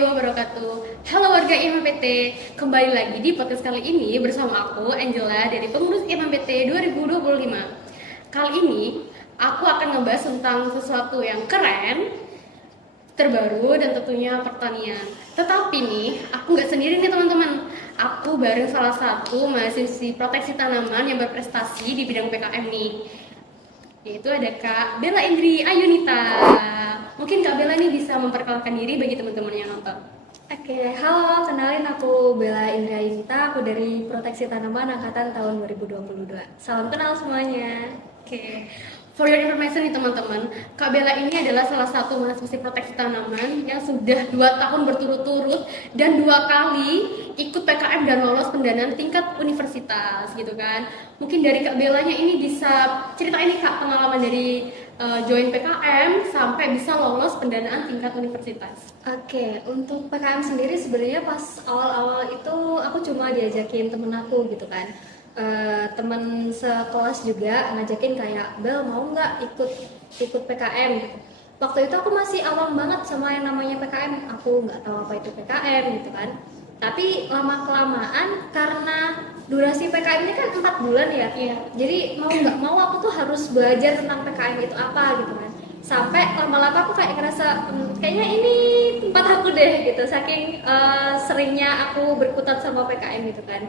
warahmatullahi wabarakatuh. Halo warga IMPT, kembali lagi di podcast kali ini bersama aku Angela dari pengurus IMPT 2025. Kali ini aku akan ngebahas tentang sesuatu yang keren, terbaru dan tentunya pertanian. Tetapi nih, aku nggak sendiri nih teman-teman. Aku bareng salah satu mahasiswi proteksi tanaman yang berprestasi di bidang PKM nih. Yaitu ada Kak Bella Indri Ayunita. Mungkin Kak Bella ini bisa memperkenalkan diri bagi teman-teman yang nonton. Oke, halo, kenalin aku Bella Indra Yunita, aku dari Proteksi Tanaman Angkatan tahun 2022. Salam kenal semuanya. Oke, for your information nih teman-teman, Kak Bella ini adalah salah satu mahasiswi proteksi tanaman yang sudah 2 tahun berturut-turut dan 2 kali ikut PKM dan lolos pendanaan tingkat universitas gitu kan. Mungkin dari Kak Bellanya ini bisa ceritain nih Kak pengalaman dari join PKM sampai bisa lolos pendanaan tingkat universitas. Oke, untuk PKM sendiri sebenarnya pas awal-awal itu aku cuma diajakin temen aku gitu kan. Temen sekelas juga ngajakin kayak, Bel mau nggak ikut PKM gitu. Waktu itu aku masih awam banget sama yang namanya PKM, aku nggak tahu apa itu PKM gitu kan. Tapi lama kelamaan karena durasi PKM ini kan 4 bulan ya, jadi mau nggak mau aku tuh harus belajar tentang PKM itu apa gitu kan. Sampai lama-lama aku kayak ngerasa kayaknya ini tempat aku deh gitu, saking seringnya aku berkutat sama PKM gitu kan.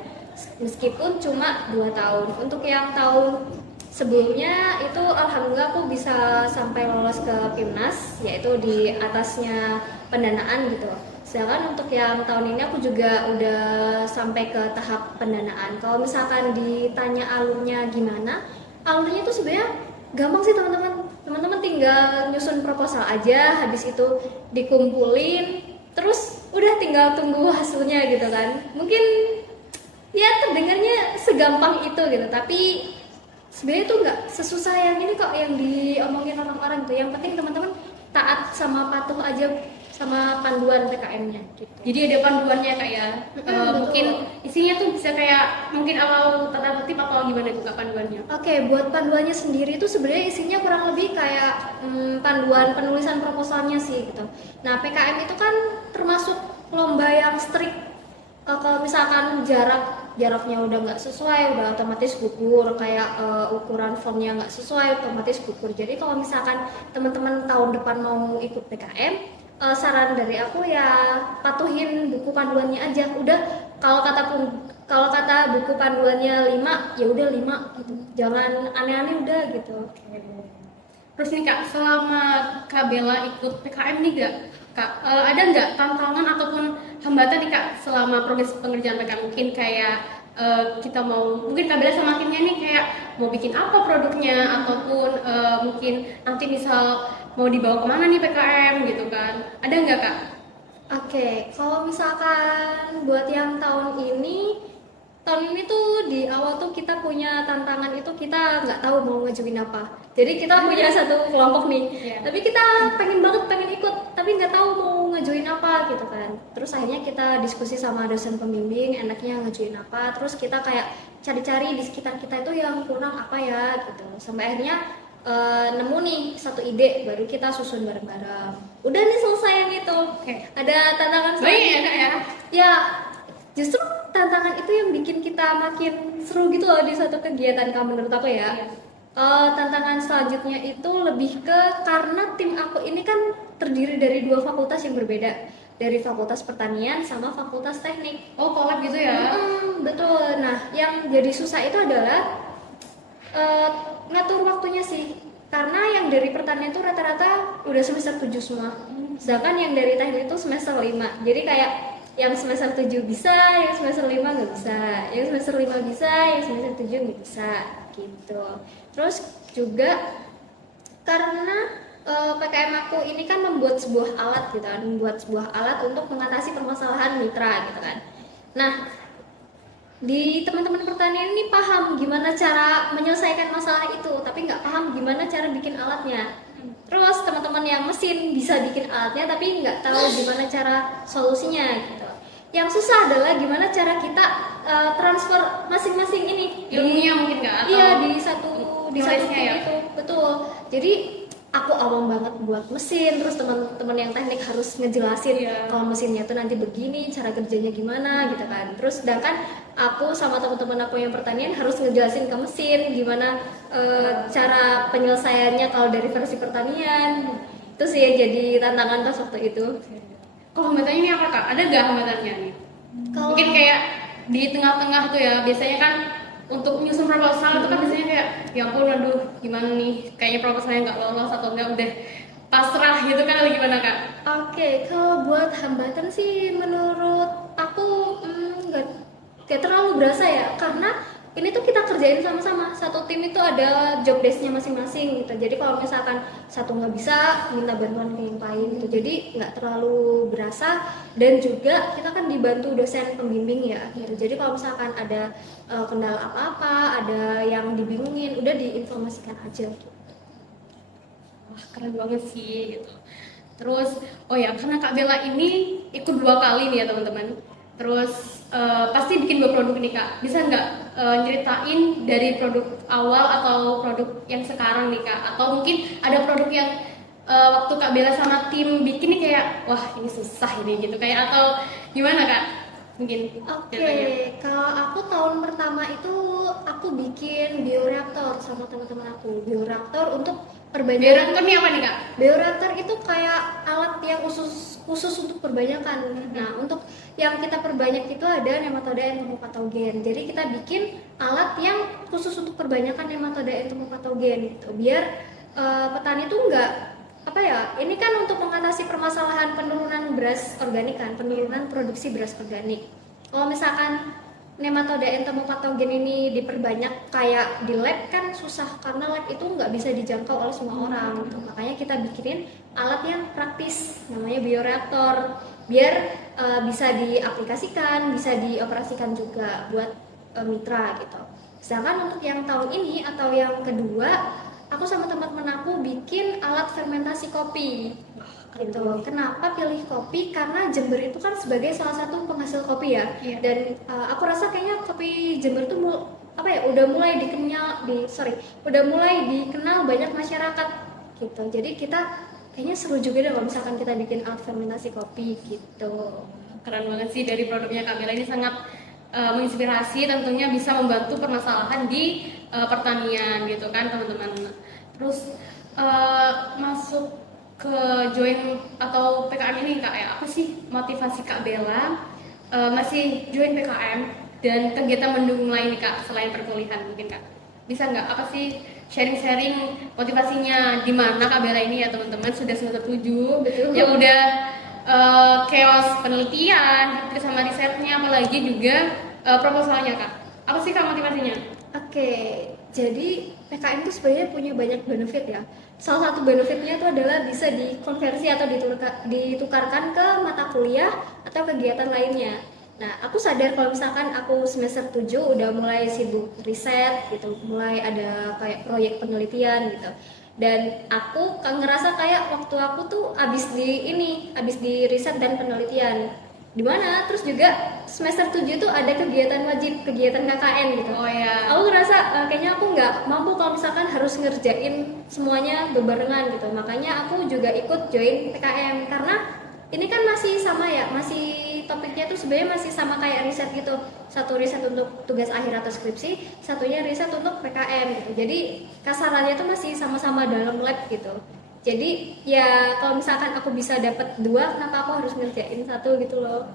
Meskipun cuma 2 tahun. Untuk yang tahun sebelumnya itu alhamdulillah aku bisa sampai lolos ke PIMNAS, yaitu di atasnya pendanaan gitu. Sedangkan untuk yang tahun ini aku juga udah sampai ke tahap pendanaan. Kalau misalkan ditanya alurnya gimana, alurnya itu sebenarnya gampang sih teman-teman. Teman-teman tinggal nyusun proposal aja, habis itu dikumpulin, terus udah tinggal tunggu hasilnya gitu kan. Mungkin ya terdengarnya segampang itu gitu, tapi sebenarnya tuh nggak sesusah yang ini kok yang diomongin orang-orang tuh. Yang penting teman-teman taat sama patuh aja sama panduan PKM-nya gitu. Jadi ada panduannya Kak ya. Mungkin isinya tuh bisa kayak mungkin awal tata tertib atau gimana tuh Kak panduannya? Oke, buat panduannya sendiri itu sebenarnya isinya kurang lebih kayak panduan penulisan proposalnya sih gitu. Nah, PKM itu kan termasuk lomba yang strict. Kalau misalkan jaraknya udah nggak sesuai, udah otomatis gugur. Kayak ukuran fontnya nggak sesuai, otomatis gugur. Jadi kalau misalkan teman-teman tahun depan mau ikut PKM, saran dari aku ya patuhin buku panduannya aja. Udah kalau kata buku panduannya 5, ya udah 5 gitu. Jangan aneh-aneh udah gitu. Terus nih Kak, selama Kak Bella ikut PKM nih Kak, ada nggak tantangan ataupun hambatan nih Kak selama proses pengerjaan PKM? Mungkin kayak mungkin Kak Bella sama timnya nih kayak mau bikin apa produknya, ataupun mungkin nanti misal mau dibawa kemana nih PKM gitu kan? Ada nggak Kak? Oke, kalau misalkan buat yang tahun ini tuh di awal tuh kita punya tantangan itu, kita nggak tahu mau ngajuin apa. Jadi kita punya satu kelompok nih, tapi kita pengen ikut, tapi nggak tahu mau ngajuin apa gitu kan. Terus akhirnya kita diskusi sama dosen pembimbing, enaknya ngajuin apa. Terus kita kayak cari-cari di sekitar kita itu yang kurang apa ya gitu. Sampai akhirnya nemu nih satu ide, baru kita susun bareng-bareng. Udah nih selesai yang itu. Ada tantangan selanjutnya ya, justru tantangan itu yang bikin kita makin seru gitu loh di suatu kegiatan. Kalau menurut aku ya, tantangan selanjutnya itu lebih ke karena tim aku ini kan terdiri dari 2 fakultas yang berbeda, dari fakultas pertanian sama fakultas teknik. Oh, collab gitu ya? Betul. Nah, yang jadi susah itu adalah ngatur waktunya sih, karena yang dari pertanian itu rata-rata udah semester 7 semua, sedangkan yang dari teknik itu semester 5. Jadi kayak yang semester 7 bisa, yang semester 5 nggak bisa, yang semester 5 bisa, yang semester 7 nggak bisa gitu. Terus juga karena PKM aku ini kan membuat sebuah alat gitu kan, untuk mengatasi permasalahan mitra gitu kan. Nah, di teman-teman pertanian ini paham gimana cara menyelesaikan masalah itu, tapi nggak paham gimana cara bikin alatnya. Terus teman-teman yang mesin bisa bikin alatnya, tapi nggak tahu gimana cara solusinya gitu. Yang susah adalah gimana cara kita transfer masing-masing ini ilmunya mungkin nggak, atau iya di satu tim ya? itu. Betul. Jadi aku aku awam banget buat mesin, terus teman-teman yang teknik harus ngejelasin kalau mesinnya tuh nanti begini, cara kerjanya gimana gitu kan. Terus sedangkan aku sama teman-teman aku yang pertanian harus ngejelasin ke mesin gimana cara penyelesaiannya kalau dari versi pertanian. Itu sih yang jadi tantangan pas waktu itu. Kalau hambatannya ini apa kak? Ada nggak hambatannya nih? Kalau Mungkin kayak di tengah-tengah tuh ya, biasanya kan untuk nyusun proposal itu kan biasanya kayak ya ampun aduh gimana nih, kayaknya proposalnya nggak lolos atau enggak udah pasrah gitu kan, atau gimana kak? Oke, kalau buat hambatan sih menurut aku nggak terlalu berasa ya, karena ini tuh kita kerjain sama-sama, satu tim itu ada job desk-nya masing-masing gitu. Jadi kalau misalkan satu nggak bisa, minta bantuan ke yang lain gitu. Jadi nggak terlalu berasa, dan juga kita kan dibantu dosen pembimbing ya gitu. Jadi kalau misalkan ada kendala apa-apa, ada yang dibingungin, udah diinformasikan aja gitu. Wah keren banget sih gitu. Terus oh ya, karena Kak Bella ini ikut 2 kali nih ya teman-teman. Terus pasti bikin 2 produk nih kak. Bisa nggak ceritain dari produk awal atau produk yang sekarang nih kak? Atau mungkin ada produk yang waktu Kak Bella sama tim bikin nih kayak wah ini susah ini gitu kayak, atau gimana kak? Mungkin ceritanya. Kalau aku tahun pertama itu aku bikin bioreaktor sama teman-teman aku. Bioreaktor untuk perbanyakan. Bioreaktor ini apa nih kak? Bioreaktor itu kayak alat yang khusus untuk perbanyakan. Nah, untuk yang kita perbanyak itu ada nematoda entomopatogen. Jadi kita bikin alat yang khusus untuk perbanyakan nematoda entomopatogen gitu. Biar petani tuh nggak apa ya, ini kan untuk mengatasi permasalahan penurunan beras organik kan, penurunan produksi beras organik. Kalau misalkan nematoda entomopatogen ini diperbanyak kayak di lab kan susah, karena lab itu nggak bisa dijangkau oleh semua orang gitu. Makanya kita bikinin alat yang praktis namanya bioreaktor, biar bisa diaplikasikan, bisa dioperasikan juga buat mitra gitu. Sedangkan untuk yang tahun ini atau yang kedua, aku sama teman-teman aku bikin alat fermentasi kopi gitu. Kenapa pilih kopi? Karena Jember itu kan sebagai salah satu penghasil kopi ya. Dan aku rasa kayaknya kopi Jember tuh udah mulai udah mulai dikenal banyak masyarakat gitu. Jadi kita kayaknya seru juga deh kalau misalkan kita bikin alat fermentasi kopi gitu. Keren banget sih, dari produknya Kak Bella ini sangat menginspirasi, tentunya bisa membantu permasalahan di pertanian gitu kan teman-teman. Terus masuk ke join atau PKM ini kak ya, apa sih motivasi Kak Bella masih join PKM dan kegiatan mendukung lain nih kak selain perkuliahan? Mungkin kak bisa nggak apa sih sharing-sharing motivasinya, di mana Kak Bella ini ya teman-teman sudah semester 7 yang udah chaos penelitian terus sama risetnya, apalagi juga proposalnya kak. Apa sih kak motivasinya? Oke, jadi PKM itu sebenarnya punya banyak benefit ya. Salah satu benefitnya itu adalah bisa dikonversi atau ditukarkan ke mata kuliah atau kegiatan lainnya. Nah, aku sadar kalau misalkan aku semester 7 udah mulai sibuk riset gitu, mulai ada kayak proyek penelitian gitu. Dan aku ngerasa kayak waktu aku tuh abis di riset dan penelitian. Dimana terus juga semester 7 itu ada kegiatan wajib, kegiatan KKN gitu. Oh ya. Aku ngerasa kayaknya aku nggak mampu kalau misalkan harus ngerjain semuanya bebarengan gitu. Makanya aku juga ikut join PKM, karena ini kan masih sama ya, masih topiknya tuh sebenarnya masih sama kayak riset gitu. Satu riset untuk tugas akhir atau skripsi, satunya riset untuk PKM gitu. Jadi kasarannya tuh masih sama-sama dalam lab gitu. Jadi ya kalau misalkan aku bisa dapat 2, kenapa aku harus ngerjain 1 gitu loh.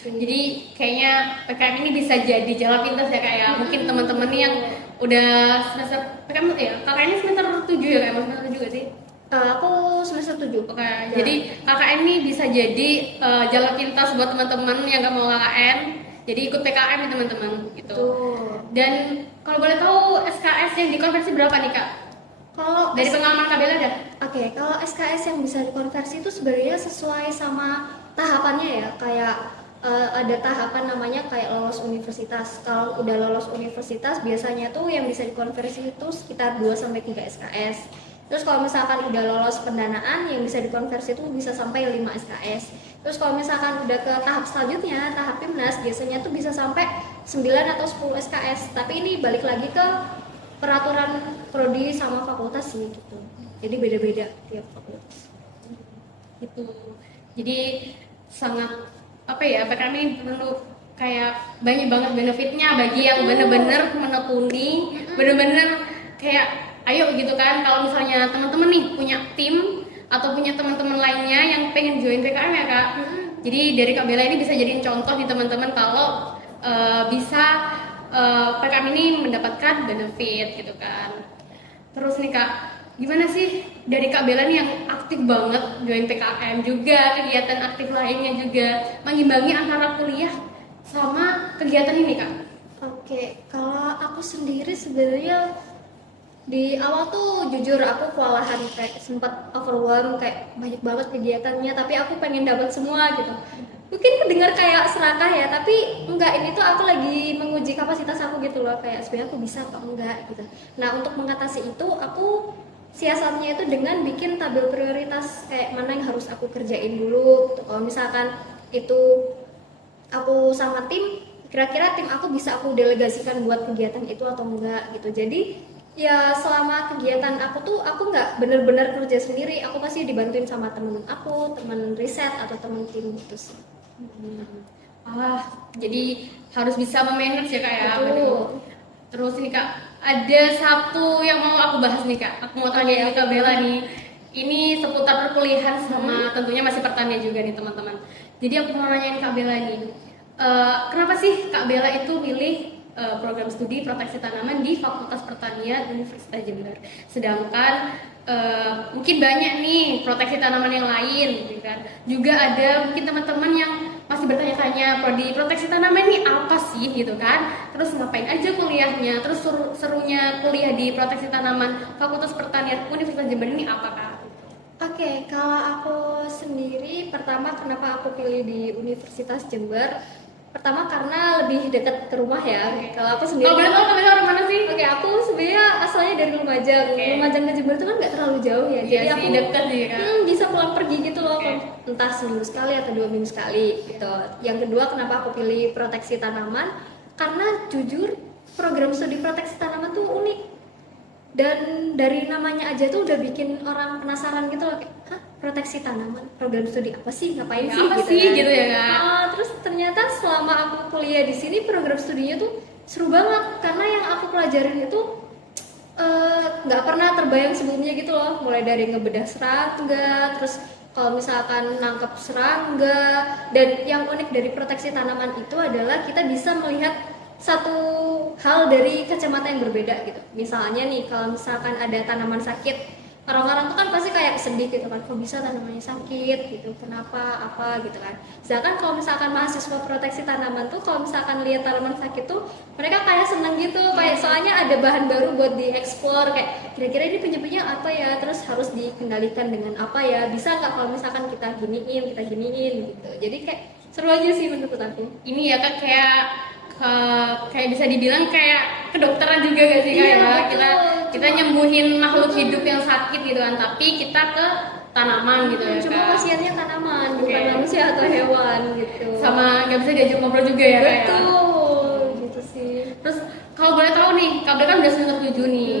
Jadi kayaknya PKM ini bisa jadi jalan pintas ya kak ya. Mungkin teman-teman nih yang udah semester PKM ya, kakak ini semester 7 ya kayak, semester 7 gak sih? Aku semester 7. Oke, jadi KKN ini bisa jadi jalan pintas buat teman-teman yang gak mau KKN. Jadi ikut PKM ya teman-teman gitu. Dan kalau boleh tahu SKS yang dikonversi berapa nih kak? Kalau dari pengalaman Kak Bella dah. Oke, kalau SKS yang bisa dikonversi itu sebenarnya sesuai sama tahapannya ya. Kayak ada tahapan namanya kayak lolos universitas. Kalau udah lolos universitas biasanya tuh yang bisa dikonversi itu sekitar 2-3 SKS. Terus kalau misalkan udah lolos pendanaan, yang bisa dikonversi itu bisa sampai 5 SKS. Terus kalau misalkan udah ke tahap selanjutnya, tahap PIMNAS, biasanya tuh bisa sampai 9 atau 10 SKS. Tapi ini balik lagi ke peraturan prodi sama fakultas sih gitu. Jadi beda-beda tiap fakultas. Gitu. Jadi sangat apa ya, PKM ini perlu kayak banyak banget benefitnya bagi yang bener-bener menekuni, bener-bener kayak ayo gitu kan. Kalau misalnya teman-teman nih punya tim atau punya teman-teman lainnya yang pengen join PKM ya Kak. Jadi dari Kak Bella ini bisa jadiin contoh nih teman-teman kalau bisa PKM ini mendapatkan benefit gitu kan. Terus nih Kak, gimana sih dari Kak Bella nih yang aktif banget join PKM juga, kegiatan aktif lainnya juga, mengimbangi antara kuliah sama kegiatan ini Kak? Oke, kalau aku sendiri sebenarnya di awal tuh jujur aku kewalahan, kayak sempat overwhelm, kayak banyak banget kegiatannya tapi aku pengen dapat semua gitu. Mungkin kedengar kayak serakah ya, tapi enggak, ini tuh aku lagi menguji kapasitas aku gitu loh, kayak sebenarnya aku bisa atau enggak gitu. Nah, untuk mengatasi itu aku siasatnya itu dengan bikin tabel prioritas, kayak mana yang harus aku kerjain dulu gitu. Kalau misalkan itu aku sama tim, kira-kira tim aku bisa aku delegasikan buat kegiatan itu atau enggak gitu. Jadi ya selama kegiatan aku tuh aku nggak bener-bener kerja sendiri, aku pasti dibantuin sama temen aku, temen riset atau temen tim gitu sih. Jadi harus bisa memanage ya Kak ya. Betul. Terus ini Kak, ada satu yang mau aku bahas nih Kak. Aku mau tanya nih Kak Bella nih. Ini seputar perkuliahan sama tentunya masih pertanian juga nih teman-teman. Jadi aku mau nanyain Kak Bella nih, kenapa sih Kak Bella itu pilih program studi proteksi tanaman di Fakultas Pertanian Universitas Jember? Sedangkan mungkin banyak nih proteksi tanaman yang lain, gitu kan? Juga ada mungkin teman-teman yang masih bertanya-tanya prodi proteksi tanaman ini apa sih gitu kan, terus ngapain aja kuliahnya, terus serunya kuliah di proteksi tanaman Fakultas Pertanian Universitas Jember ini apa Kak? Oke, kalau aku sendiri pertama kenapa aku pilih di Universitas Jember? Pertama karena lebih dekat ke rumah ya. Kalau aku sendiri. Kalau boleh tahu Kak Bella orang mana sih? Oke, aku sebenarnya asalnya dari Lumajang. Lumajang ke Jember itu kan nggak terlalu jauh ya. Iya Jadi sih, aku dekat sih Kak. bisa pulang pergi gitu loh, entah seminggu sekali atau 2 minggu sekali gitu. Yang kedua kenapa aku pilih proteksi tanaman? Karena jujur program studi proteksi tanaman tuh unik. Dan dari namanya aja tuh udah bikin orang penasaran gitu loh, kayak, hah, proteksi tanaman, program studi apa sih, ngapain Ya, sih apa gitu sih kan. gitu ya Kak? Terus ternyata selama aku kuliah di sini program studinya tuh seru banget karena yang aku pelajarin itu nggak pernah terbayang sebelumnya gitu loh, mulai dari ngebedah serangga, terus kalau misalkan nangkep serangga. Dan yang unik dari proteksi tanaman itu adalah kita bisa melihat satu hal dari kacamata yang berbeda gitu. Misalnya nih, kalau misalkan ada tanaman sakit, orang-orang tuh kan pasti kayak sedih gitu kan, kok bisa tanamannya sakit gitu, kenapa, apa gitu kan. Sedangkan kalau misalkan mahasiswa proteksi tanaman tuh kalau misalkan lihat tanaman sakit tuh mereka kayak seneng gitu, kayak soalnya ada bahan baru buat dieksplor, kayak kira-kira ini penyebabnya apa ya, terus harus dikendalikan dengan apa ya, bisa nggak kalau misalkan kita giniin gitu. Jadi kayak seru aja sih menurut aku. Ini ya Kak, kayak bisa dibilang kayak kedokteran juga gak sih Kak? Iya, Ya? betul. Kita nyembuhin makhluk hidup yang sakit gitu kan, tapi kita ke tanaman gitu ya Cuma Kak. pasiennya tanaman, bukan manusia atau hewan gitu. Sama nggak bisa diajak ngobrol juga ya Kak ya? Betul, gitu sih. Terus kalau boleh tahu nih, Kak Bella kan udah semester 7 nih.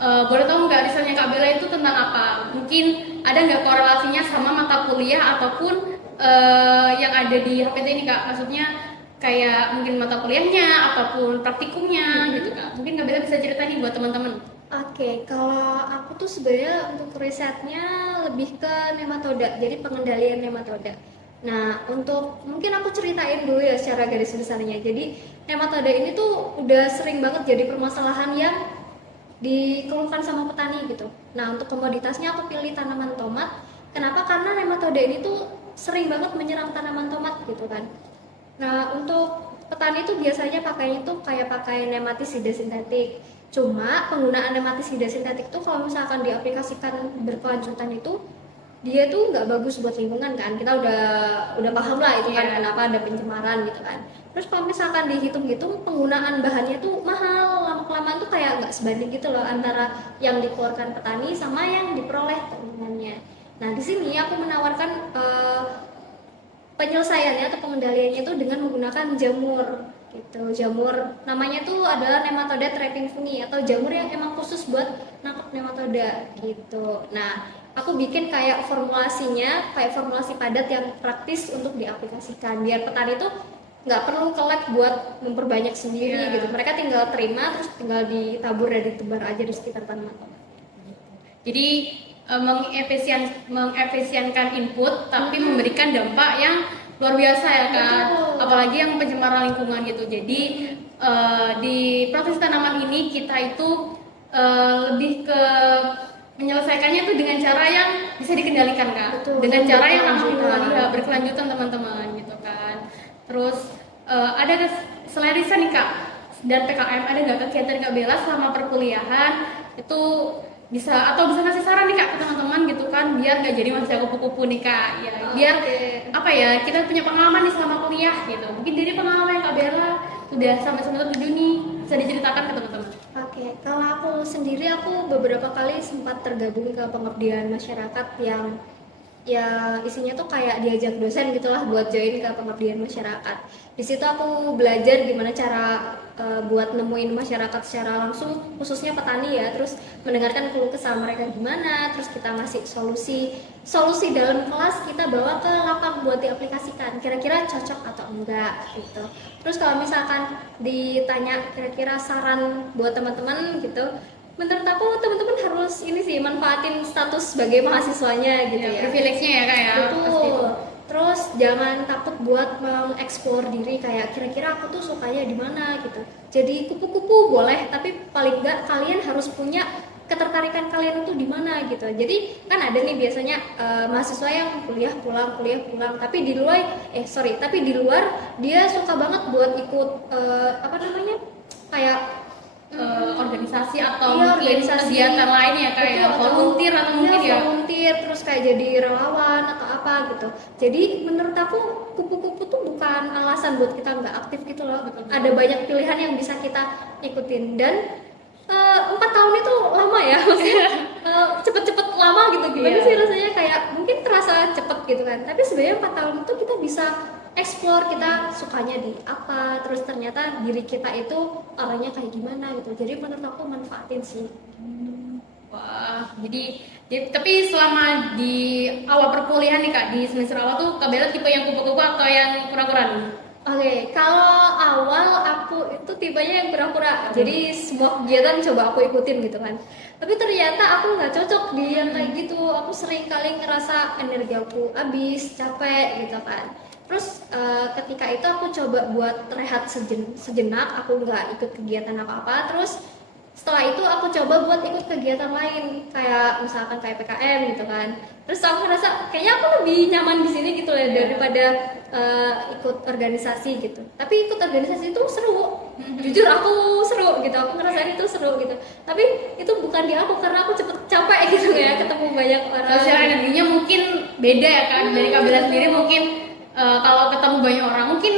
Boleh tahu nggak risetnya Kak Bella itu tentang apa? Mungkin ada nggak korelasinya sama mata kuliah ataupun yang ada di HPT ini Kak? Maksudnya kayak mungkin mata kuliahnya ataupun praktikumnya gitu Kak. Mungkin Kak Bella bisa cerita nih buat teman-teman. Oke, kalau aku tuh sebenarnya untuk risetnya lebih ke nematoda, jadi pengendalian nematoda. Nah, untuk mungkin aku ceritain dulu ya secara garis besarnya. Jadi nematoda ini tuh udah sering banget jadi permasalahan yang dikeluhkan sama petani gitu. Nah, untuk komoditasnya aku pilih tanaman tomat. Kenapa? Karena nematoda ini tuh sering banget menyerang tanaman tomat gitu kan. Nah, untuk petani tuh biasanya pakainya tuh kayak pakai nematisida sintetik. Cuma penggunaan nematisida sintetik tuh kalau misalkan diaplikasikan berkelanjutan itu dia tuh nggak bagus buat lingkungan kan. Kita udah paham lah itu kan kenapa ada pencemaran gitu kan. Terus kalau misalkan dihitung-hitung penggunaan bahannya tuh mahal, lama-kelamaan tuh kayak nggak sebanding gitu loh antara yang dikeluarkan petani sama yang diperoleh keuntungannya. Nah, di sini aku menawarkan penyelesaiannya atau pengendaliannya itu dengan menggunakan jamur. gitu. Jamur namanya tuh adalah Nematoda trapping fungi atau jamur yang emang khusus buat nangkep nematoda gitu. Nah, aku bikin kayak formulasinya kayak formulasi padat yang praktis untuk diaplikasikan biar petani tuh nggak perlu ke lab buat memperbanyak sendiri gitu. Mereka tinggal terima terus tinggal ditabur dan ditebar aja di sekitar tanaman. Jadi mengefisienkan input tapi memberikan dampak yang luar biasa ya Kak. Apalagi yang pencemaran lingkungan gitu. Jadi di proses tanaman ini kita itu lebih ke menyelesaikannya tuh dengan cara yang bisa dikendalikan Kak. Betul. Dengan cara yang ramah lingkungan, ya, berkelanjutan teman-teman gitu kan. Terus ada selain Risa nih Kak dan PKM, ada nggak kegiatan Kak Bella selama perkuliahan itu bisa ngasih saran nih Kak ke teman-teman gitu kan biar nggak jadi masih kupu-kupu nih Kak ya biar apa ya kita punya pengalaman nih selama kuliah gitu mungkin dari pengalaman yang Kak Bella udah sampai semester 7 nih bisa diceritakan ke teman-teman. Oke, kalau aku sendiri aku beberapa kali sempat tergabung ke pengabdian masyarakat yang ya isinya tuh kayak diajak dosen gitulah buat join ke pengabdian masyarakat. Di situ aku belajar gimana cara buat nemuin masyarakat secara langsung, khususnya petani ya. Terus mendengarkan keluh kesah mereka gimana, terus kita ngasih solusi dalam kelas kita bawa ke lapang buat diaplikasikan. Kira-kira cocok atau enggak gitu. Terus kalau misalkan ditanya kira-kira saran buat teman-teman gitu, menurut aku teman-teman harus ini sih manfaatin status sebagai mahasiswanya gitu ya. Privilege-nya ya Kak ya. Betul. Terus jangan takut buat mengeksplor diri kayak kira-kira aku tuh sukanya di mana gitu. Jadi kupu-kupu boleh, tapi paling enggak kalian harus punya ketertarikan kalian itu di mana gitu. Jadi kan ada nih biasanya mahasiswa yang kuliah pulang, tapi di luar dia suka banget buat ikut apa namanya? Kayak organisasi atau mungkin kegiatan lain ya kayak volunteer atau mungkin ya volunteer terus kayak jadi relawan atau apa gitu. Jadi menurut aku kupu-kupu tuh bukan alasan buat kita nggak aktif gitu loh. Ada banyak pilihan yang bisa kita ikutin dan 4 tahun itu lama ya maksudnya cepet-cepet lama gitu gimana sih rasanya kayak mungkin terasa cepet gitu kan tapi sebenarnya 4 tahun itu kita bisa explore kita sukanya di apa terus ternyata diri kita itu orangnya kayak gimana gitu jadi menurut aku manfaatin sih. Wah jadi tapi selama di awal perkuliahan nih Kak di semester awal tuh Kak Bella tipe yang kupu-kupu atau yang kura-kura nih? Oke, kalau awal aku itu tipenya yang pura-pura, jadi semua kegiatan coba aku ikutin gitu kan. Tapi ternyata aku nggak cocok di yang kayak gitu. Aku sering kali ngerasa energi aku habis, capek gitu kan. Terus ketika itu aku coba buat rehat sejenak, aku nggak ikut kegiatan apa-apa. Terus setelah itu aku coba buat ikut kegiatan lain kayak misalkan kayak PKM gitu kan. Terus aku ngerasa kayaknya aku lebih nyaman di sini gitu ya daripada ikut organisasi gitu. Tapi ikut organisasi itu seru. Jujur aku seru gitu. Aku ngerasain itu seru gitu. Tapi itu bukan di aku karena aku cepet capek gitu ya ketemu banyak orang. Sosial energinya mungkin beda ya kan dari Kak Bella sendiri mungkin kalau ketemu banyak orang mungkin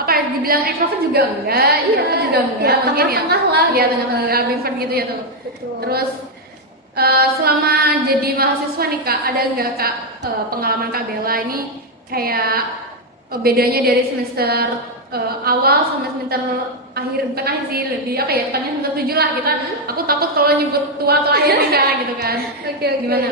apa dibilang extrovert juga enggak, introvert juga enggak, mungkin ya tengah-tengah lah. Ya tengah-tengah ambivert gitu ya tuh. Betul. Terus selama jadi mahasiswa nih Kak, ada nggak Kak pengalaman Kak Bella ini kayak bedanya dari semester awal sama semester akhir bukan akhir sih lebih apa ya tepatnya semester 7 lah kita aku takut kalau nyebut tua atau akhir nih Kak gitu kan. Oke. Gimana?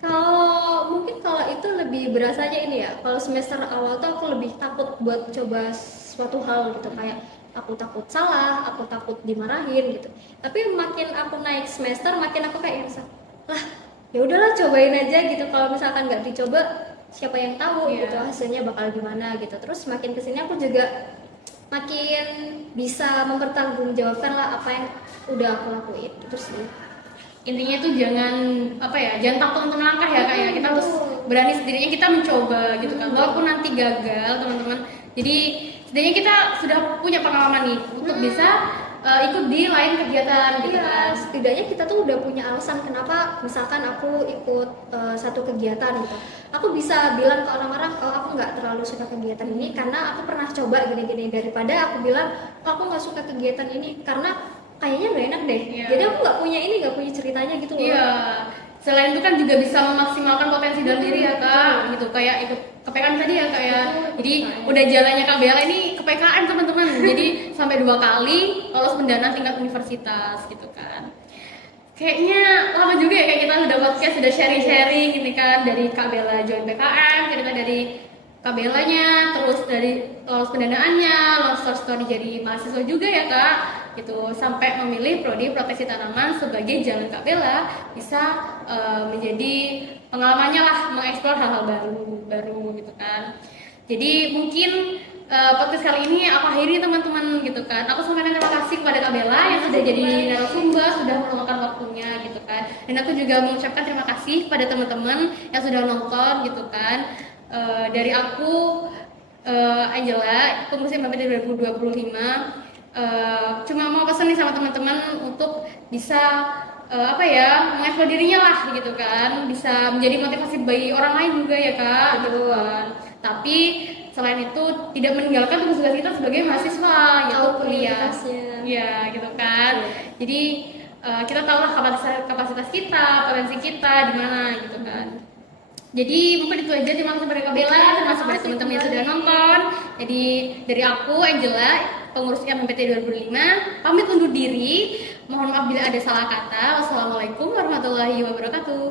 Kalau itu lebih berasanya ini ya. Kalau semester awal tuh aku lebih takut buat coba suatu hal gitu kayak aku takut salah, aku takut dimarahin gitu. Tapi makin aku naik semester, makin aku kayak ngerasa, lah ya udahlah cobain aja gitu. Kalau misalkan nggak dicoba, siapa yang tahu gitu hasilnya bakal gimana gitu. Terus makin kesini aku juga makin bisa mempertanggungjawabkan lah apa yang udah aku lakuin. Terus Intinya tuh jangan apa ya jangan takut untuk melangkah ya kayak kita harus berani sendirinya kita mencoba gitu kan walaupun nanti gagal teman-teman jadi setidaknya kita sudah punya pengalaman nih untuk bisa ikut di lain kegiatan gitu kan setidaknya kita tuh udah punya alasan kenapa misalkan aku ikut satu kegiatan gitu aku bisa bilang ke orang-orang aku nggak terlalu suka kegiatan ini karena aku pernah coba gini-gini daripada aku bilang aku nggak suka kegiatan ini karena kayaknya gak enak deh. Jadi aku nggak punya ceritanya gitu loh. selain itu kan juga bisa memaksimalkan potensi dalam diri ya kak, gitu kayak ikut KPKN tadi ya kak ya. Jadi udah jalannya Kak Bella ini ke PKN teman-teman, jadi sampai 2 kali lolos pendanaan tingkat universitas gitu kan. Kayaknya lama juga ya kayak kita udah podcast, sudah sharing-sharing ini kan, dari Kak Bella join PKN, cerita dari Kak Bellanya, terus dari lolos pendanaannya, lolos story jadi mahasiswa juga ya kak, gitu sampai memilih prodi proteksi tanaman sebagai jalan Kak Bella bisa menjadi pengalamannya lah, mengeksplor hal-hal baru gitu kan. Jadi mungkin podcast kali ini aku akhiri teman-teman gitu kan. Aku sampaikan terima kasih kepada Kak Bella yang sudah jadi narasumber, sudah meluangkan waktunya gitu kan. Dan aku juga mengucapkan terima kasih pada teman-teman yang sudah nonton gitu kan. Dari aku Angela, pengurus MPT 2025, cuma mau pesan nih sama teman-teman untuk bisa mengeksplor dirinya lah gitu kan, bisa menjadi motivasi bagi orang lain juga ya kak gitu kan. Tapi selain itu tidak meninggalkan tugas-tugas kita sebagai mahasiswa yaitu kuliah ya gitu kan. Jadi kita tahu lah kapasitas kita, potensi kita di mana gitu kan. Jadi mungkin itu aja, terima kasih kepada Kak Bella, terima kasih kepada teman-teman yang sudah nonton. Jadi dari aku Angela, pengurus MPT 2005, pamit undur diri. Mohon maaf bila ada salah kata. Wassalamualaikum warahmatullahi wabarakatuh.